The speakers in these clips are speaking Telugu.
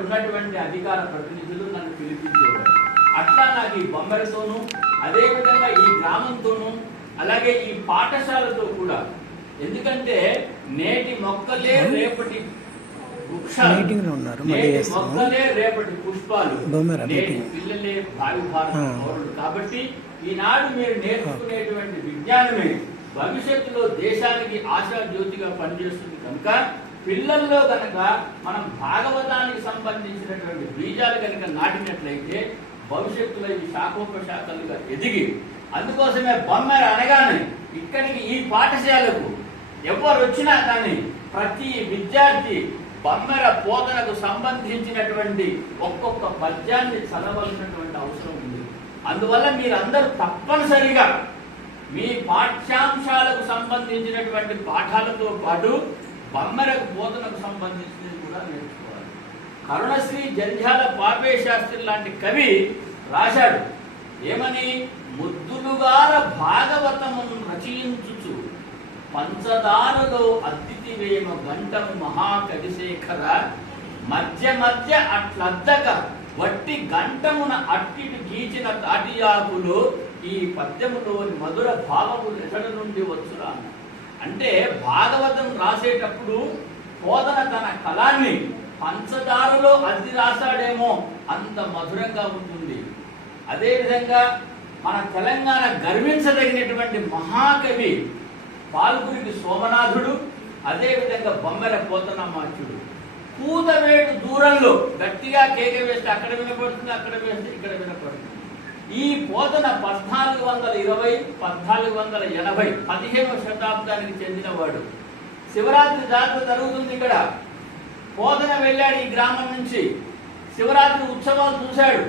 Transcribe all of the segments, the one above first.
ఉన్నటువంటి అధికార ప్రతినిధులు నన్ను పిలిపించేవారు. అట్లా నాకు ఈ బొమ్మలతోనూ అదే విధంగా ఈ గ్రామంతోనూ అలాగే ఈ పాఠశాలతో కూడా. ఎందుకంటే నేటి మొక్కలే రేపటి ఉన్నారు మొక్కలే రేపటి పుష్పాలు. నేటి. పిల్లలే భావి కాబట్టి ఈనాడు మీరు నేర్చుకునేటువంటి విజ్ఞానమే. భవిష్యత్తులో దేశానికి ఆశా జ్యోతిగా పనిచేస్తుంది కనుక పిల్లల్లో కనుక మనం భాగవతానికి సంబంధించినటువంటి బీజాలు కనుక నాటినట్లయితే భవిష్యత్తులో ఇవి శాఖోపశాఖలుగా ఎదిగి అందుకోసమే బొమ్మెర అనగానే ఇక్కడికి ఈ పాఠశాలకు ఎవరు వచ్చినా కానీ ప్రతి విద్యార్థి బమ్మెర పోతనకు సంబంధించినటువంటి ఒక్కొక్క పద్యాన్ని చదవలసినటువంటి అవసరం ఉంది. అందువల్ల మీరందరూ తప్పనిసరిగా మీ పాఠ్యాంశాలకు సంబంధించినటువంటి పాఠాలతో పాటు బొమ్మెరకు బోధనకు సంబంధించినది కూడా నేర్చుకోవాలి. కరుణశ్రీ జంధ్యాల పాపే శాస్త్రి లాంటి కవి రాశాడు ఏమని? ముద్దులుగార భాగవతమును రచయించుచు పంచదారలో అద్దితి వేమ గంటము మహాకవిశేఖర. మధ్య మధ్య అట్లద్దక వట్టి గంటమున అట్టిటి గీచిన తాటియాకులు ఈ పద్యములోని మధుర భావములు ఎక్కడ నుండి వచ్చురా అంటే భాగవతం రాసేటప్పుడు పోతన తన కళాన్ని పంచదారలో అద్ది రాశాడేమో అంత మధురంగా ఉంటుంది. అదేవిధంగా మన తెలంగాణ గర్వించదగినటువంటి మహాకవి పాల్గురికి సోమనాథుడు అదేవిధంగా బొమ్మెర పోతనమాచుడు పూతవేడు దూరంలో గట్టిగా కేక వేస్తే అక్కడ వినపడుతుంది అక్కడ వేస్తే ఇక్కడ వినపడుతుంది. ఈ పోతన పద్నాలుగు వందల ఇరవై పద్నాలుగు వందల ఎనభై పదిహేనవ శతాబ్దానికి చెందినవాడు. శివరాత్రి జాతర జరుగుతుంది ఇక్కడ. బోధన వెళ్ళాడు ఈ గ్రామం నుంచి. శివరాత్రి ఉత్సవాలు చూశాడు.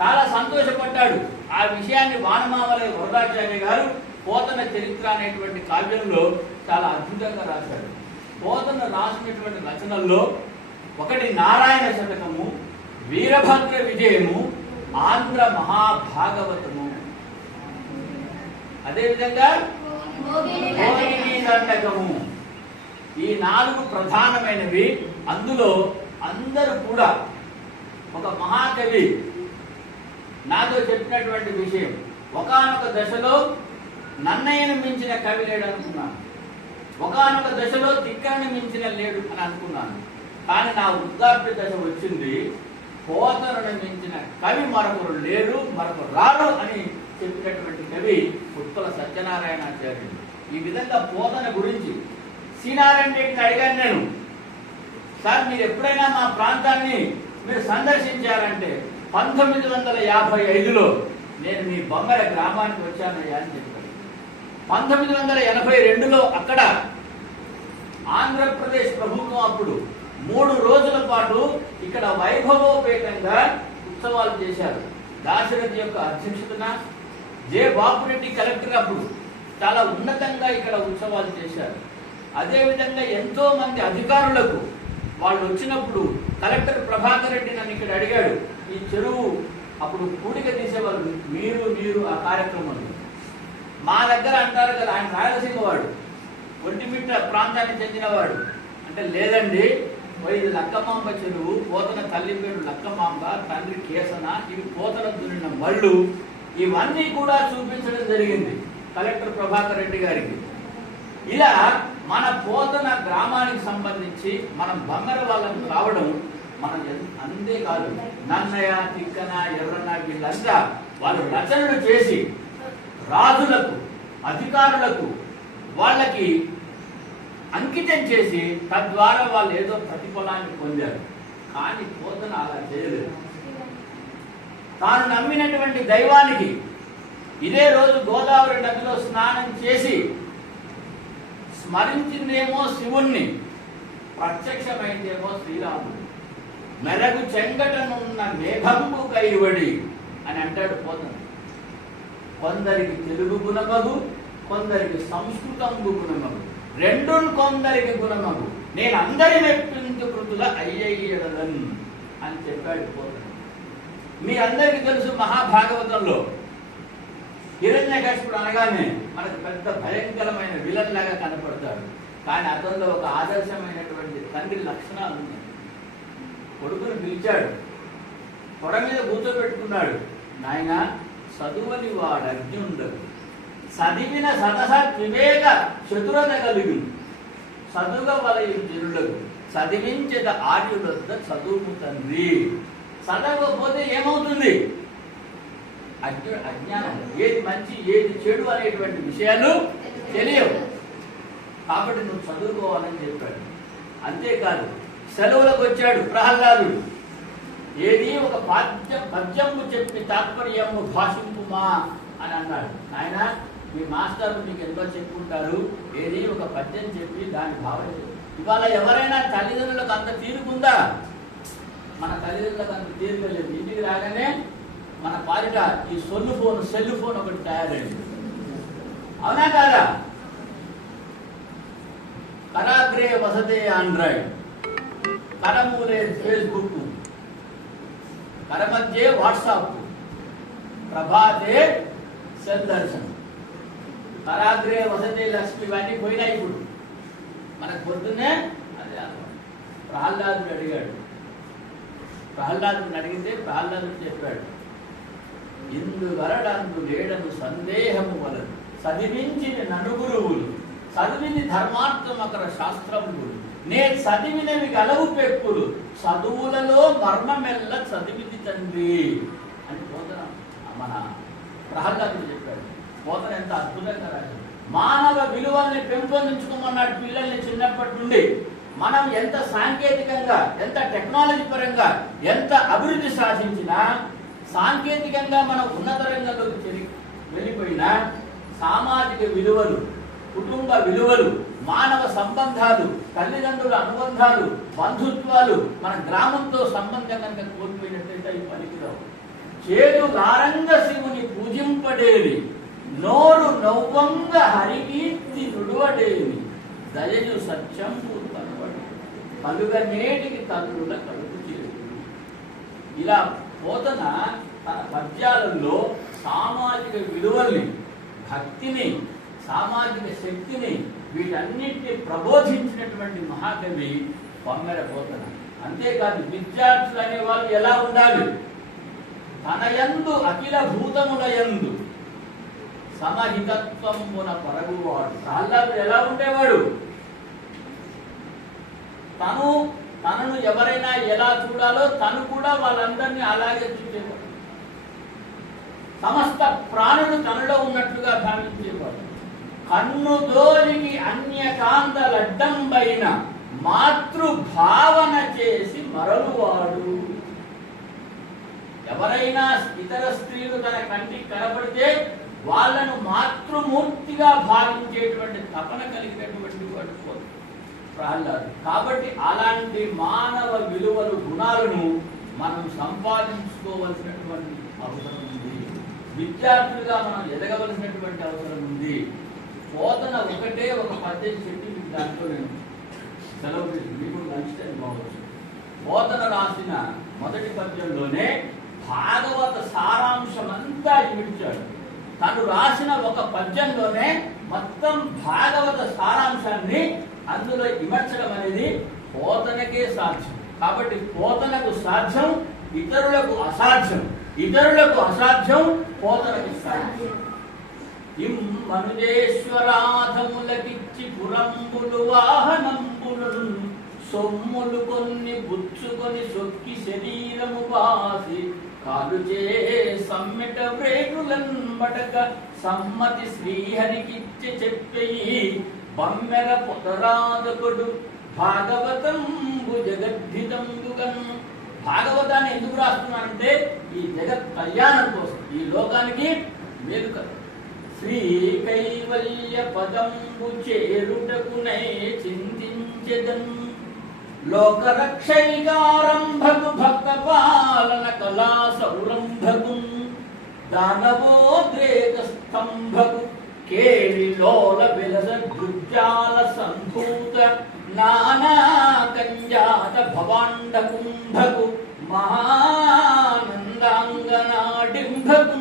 చాలా సంతోషపడ్డాడు. ఆ విషయాన్ని వానమామలై వరదాచార్య గారు పోతన చరిత్ర అనేటువంటి కావ్యంలో చాలా అద్భుతంగా రాశాడు పోతన రాసినటువంటి రచనల్లో ఒకటి నారాయణ శతకము వీరభద్ర విజయము ఆంధ్ర మహాభాగవతము. అదేవిధంగా దండకము. ఈ నాలుగు ప్రధానమైనవి. అందులో అందరూ కూడా ఒక మహాకవి నాతో చెప్పినటువంటి విషయం. ఒకానొక దశలో నన్నయ్యను మించిన కవి లేడు అనుకున్నాను. ఒకానొక దశలో తిక్కని మించిన లేడు అని అనుకున్నాను. కానీ నా వృద్ధాప్య దశ వచ్చింది. పోతనను మించిన కవి మరొకరు లేరు మరొకరు రారు అని చెప్పినటువంటి కవి ఉత్పల సత్యనారాయణాచార్యుడు ఈ విధంగా పోతన గురించి శ్రీనారాయణ రెడ్డిని అడిగాను నేను. సార్ మీరు ఎప్పుడైనా మా ప్రాంతాన్ని మీరు సందర్శించారంటే పంతొమ్మిది వందల యాభై ఐదులో నేను మీ బొమ్మల గ్రామానికి వచ్చానయ్యా అని చెప్పాను పంతొమ్మిది వందల ఎనభై రెండులో అక్కడ ఆంధ్రప్రదేశ్ ప్రభుత్వం అప్పుడు మూడు రోజుల పాటు ఇక్కడ వైభవోపేతంగా ఉత్సవాలు చేశారు. దాశరథి యొక్క అధ్యక్షతన జే. బాపురెడ్డి కలెక్టర్ అప్పుడు చాలా ఉన్నతంగా ఇక్కడ ఉత్సవాలు చేశారు. అదేవిధంగా ఎంతో మంది అధికారులకు వాళ్ళు వచ్చినప్పుడు కలెక్టర్ ప్రభాకర్ రెడ్డి నన్ను ఇక్కడ అడిగాడు ఈ చెరువు అప్పుడు కూడిక తీసేవాళ్ళు మీరు మీరు ఆ కార్యక్రమంలో. మా దగ్గర అంటారు కదా ఆయన రాయలసీమ వాడు ఒంటిమిట్ట ప్రాంతానికి చెందినవాడు అంటే లేదండి ఓ ఇది లక్కమాంబ చెరువు పోతన తల్లి పేరు లక్కమాంబ తండ్రి కేసన ఇవి పోతన దున్నిన మళ్ళు. ఇవన్నీ కూడా చూపించడం జరిగింది కలెక్టర్ ప్రభాకర్ రెడ్డి గారికి. ఇలా మన పోతన గ్రామానికి సంబంధించి మనం బొమ్మర వాళ్ళకు రావడం మనం అందే కాదు. నన్నయ్య తిక్కన ఎర్రన్న వీళ్ళంతా వాళ్ళు రచనలు చేసి రాజులకు అధికారులకు వాళ్ళకి అంకితం చేసి తద్వారా వాళ్ళు ఏదో ప్రతిఫలాన్ని పొందారు. కానీ పోతన అలా చేయలేదు. తాను నమ్మినటువంటి దైవానికి ఇదే రోజు గోదావరి నదిలో స్నానం చేసి స్మరించిందేమో శివుణ్ణి ప్రత్యక్షమైందేమో శ్రీరాముడు. మెరగు చెంగటనున్న మేఘంపు కైవడి అని అంటాడు పోతన. కొందరికి తెలుగు గుణమగు కొందరికి సంస్కృతంబు గుణమగు. రెండు కొందరికి గుణమగు. నేను అందరి మెప్పించు కృతుల అయ్యయ్యడలను అని చెప్పాడు పోతన మీ అందరికీ తెలుసు మహాభాగవతంలో. హిరణ్యకశిపుడు అనగానే మనకు పెద్ద భయంకరమైన విలన్ లాగా కనపడతాడు. కానీ అతనిలో ఒక ఆదర్శమైనటువంటి తండ్రి లక్షణాలు ఉన్నాయి. కొడుకును పిలిచాడు. కొడ మీద కూర్చోబెట్టుకున్నాడు. నాయన చదువుని వాడు అర్జునుడు చదివిన సదస వివేక చతురత కలిగి. చదువుగ వలయు జనులకు చదివించేద ఆర్యులొద్ద చదువు తండ్రి. చదవకపోతే ఏమవుతుంది? అజ్ఞ అజ్ఞానం. ఏది మంచి ఏది చెడు అనేటువంటి విషయాలు తెలియవు. కాబట్టి నువ్వు చదువుకోవాలని చెప్పాడు. అంతేకాదు సెలవులకు వచ్చాడు ప్రహ్లాదుడు. ఏది ఒక పద్యం పద్యము చెప్పి తాత్పర్యము భాషింపుమా అని అన్నాడు. ఆయన మీ మాస్టర్ మీకు ఎంతో చెప్పుకుంటారు? ఏది ఒక పద్యం చెప్పి దాని భావన ఇవాళ ఎవరైనా తల్లిదండ్రులకు అంత తీరుకుందా మన తల్లిదండ్రులకు అంత తీరుక లేదు. ఇంటికి రాగానే మన పాలిట ఈ సొల్లు ఫోన్ సెల్ ఫోన్ ఒకటి తయారైంది. అవునా కాదా? కరాగ్రే వసతే ఆండ్రాయిడ్ కరమూలే ఫేస్బుక్ కరమధ్యే వాట్సాప్ ప్రభాతే సెల్ దర్శనం. పరాగ్రే వసతి లక్ష్మి ఇవన్నీ పోయినాయి ఇప్పుడు. మనకు పొద్దున్నే అదే ప్రహ్లాదుడు అడిగాడు. ప్రహ్లాదుని అడిగితే ప్రహ్లాదుడు చెప్పాడు ఇందు వరడందు లేడను సందేహము వలదు. చదివించిన నలుగురువులు చదివింది ధర్మార్థమకర శాస్త్రములు. నే చదివినవి గలవు పెక్కులు చదువులలో మర్మమెల్ల చదివింది తండ్రి. అని పోతన మన ప్రహ్లాదుడు చెప్పాడు పోతన ఎంత అద్భుతంగా రాశాడు మానవ విలువల్ని పెంపొందించుకోమన్నాడు పిల్లల్ని చిన్నప్పటి నుండి. మనం ఎంత సాంకేతికంగా ఎంత టెక్నాలజీ పరంగా ఎంత అభివృద్ధి సాధించినా సాంకేతికంగా మనం ఉన్నత రంగంలోకి చెరి- వెళ్ళిపోయినా సామాజిక విలువలు కుటుంబ విలువలు మానవ సంబంధాలు తల్లిదండ్రుల అనుబంధాలు బంధుత్వాలు మన గ్రామంతో సంబంధం కనుక కోల్పోయినట్లయితే ఈ పనికిరావు. చేదు గారంగ శివుని పూజింపడేది నోరు నవ్వంగ హరికీర్తి నుడువడేది దయజు సత్యం కనబడి కలుగ నేటికి తల్లుల కలుపు చేరు. ఇలా పోతన తన పద్యాలలో సామాజిక విలువల్ని భక్తిని సామాజిక శక్తిని వీటన్నిటిని ప్రబోధించినటువంటి మహాకవి బొమ్మెర పోతన అంతేకాదు విద్యార్థులు అనే వాళ్ళు ఎలా ఉండాలి? తన యందు అఖిల భూతముల యందు సమహితత్వమున పరగువాడు ప్రహ్లాదుడు ఎలా ఉండేవాడు? తను తనను ఎవరైనా ఎలా చూడాలో తను కూడా వాళ్ళందరినీ అలాగే చూసేవాడు. సమస్త ప్రాణులు తనలో ఉన్నట్లుగా భావించేవాడు. కన్ను దోలికి అన్యకాంతలడ్డంబైన మాతృభావన చేసి మరలువాడు. ఎవరైనా ఇతర స్త్రీలు తన కంటికి కనబడితే వాళ్ళను మాతృమూర్తిగా భావించేటువంటి తపన కలిగినటువంటి వాడు ప్రహ్లాదు. కాబట్టి అలాంటి మానవ విలువలు గుణాలను మనం సంపాదించుకోవలసినటువంటి అవసరం ఉంది. విద్యార్థులుగా మనం ఎదగవలసినటువంటి అవసరం ఉంది. బోధన ఒకటే ఒక పద్ధతి చెప్పి మీకు దాంట్లో నేను సెలవు మీకు లంచ్ టైం బోధన రాసిన మొదటి పద్యంలోనే భాగవత సారాంశం అంతా ఇమిడ్చాడు. తను రాసిన ఒక పద్యంలోనే మొత్తం భాగవత సారాంశాన్ని అందులో ఇమర్చడం అనేది పోతనకే సాధ్యం. కాబట్టి పోతనకు సాధ్యం ఇతరులకు అసాధ్యం. ఇతరులకు అసాధ్యం పోతనకు సాధ్యం. ఇం మనుజేశ్వరాధములకిచ్చి పురంబులు వాహనంబులు సొమ్ములు కొన్ని బుచ్చుకొని సొక్కి శరీరము బాసి కాలుచే సమ్మిట వ్రేగులన్ బడక సమ్మతి శ్రీహరికిచ్చి చెప్పయి బమ్మెర పొతరాదకుడు భాగవతంబు జగద్ధితంబుగన్. భాగవతాన్ని ఎందుకు రాస్తున్నానంటే ఈ జగత్ కళ్యాణం కోసం ఈ లోకానికి మేలు కదా శ్రీ కైవల్య పదంబు చేరుటకునై చింతించెదన్. లోకరక్షైకారంభకు భక్త పాలన కళా సౌరంభకు దానవోద్రేక స్తంభకు కేళి లోల విలస గుజ్జాల సంభూత నానా కంజాత భవాండ కుంభకు మహానందాంగనాడింభకు.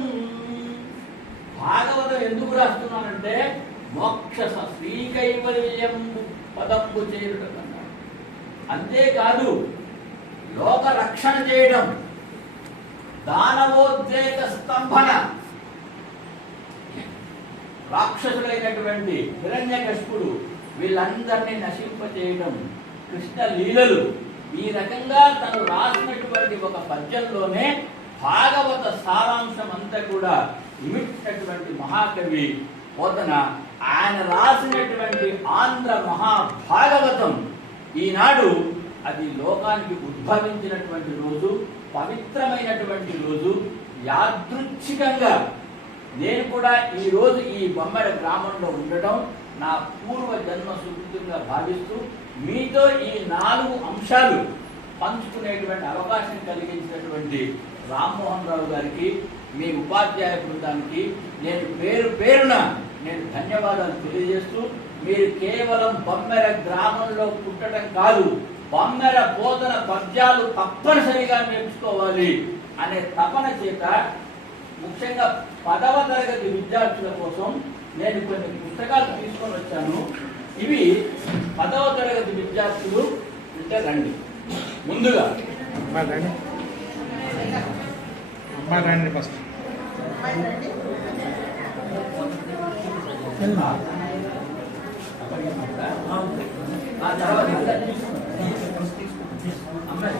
భాగవతం ఎందుకు రాస్తున్నానంటే మోక్ష స- పదంబు చేరుట కన్నాడు అంతేకాదు లోక రక్షణ చేయడం దానవోద్వేగ స్తంభన. రాక్షసుడైనటువంటి హిరణ్యకశిపుడు వీళ్ళందరినీ నశింపచేయడం కృష్ణ లీలలు. ఈ రకంగా తను రాసినటువంటి ఒక పద్యంలోనే భాగవత సారాంశం అంతా కూడా ఇమిట్టినటువంటి మహాకవి పోతన ఆయన రాసినటువంటి ఆంధ్ర మహాభాగవతం ఈనాడు అది లోకానికి ఉద్భవించినటువంటి రోజు పవిత్రమైనటువంటి రోజు యాదృచ్ఛికంగా నేను కూడా ఈ రోజు ఈ బొమ్మల గ్రామంలో ఉండటం నా పూర్వ జన్మ సుకృతంగా భావిస్తూ మీతో ఈ నాలుగు అంశాలు పంచుకునేటువంటి అవకాశం కలిగించినటువంటి రామ్మోహన్ రావు గారికి మీ ఉపాధ్యాయ బృందానికి నేను పేరు పేరున నేను ధన్యవాదాలు తెలియజేస్తూ మీరు కేవలం బొమ్మెర గ్రామంలో పుట్టడం కాదు బొమ్మెర బోధన పద్యాలు తప్పనిసరిగా నేర్చుకోవాలి అనే తపన చేత ముఖ్యంగా పదవ తరగతి విద్యార్థుల కోసం నేను కొన్ని పుస్తకాలు తీసుకొని వచ్చాను. ఇవి పదవ తరగతి విద్యార్థులు అంటే రండి. ముందుగా అమ్మా రండి. అమ్మా రండి ఫస్ట్. అమ్మాయి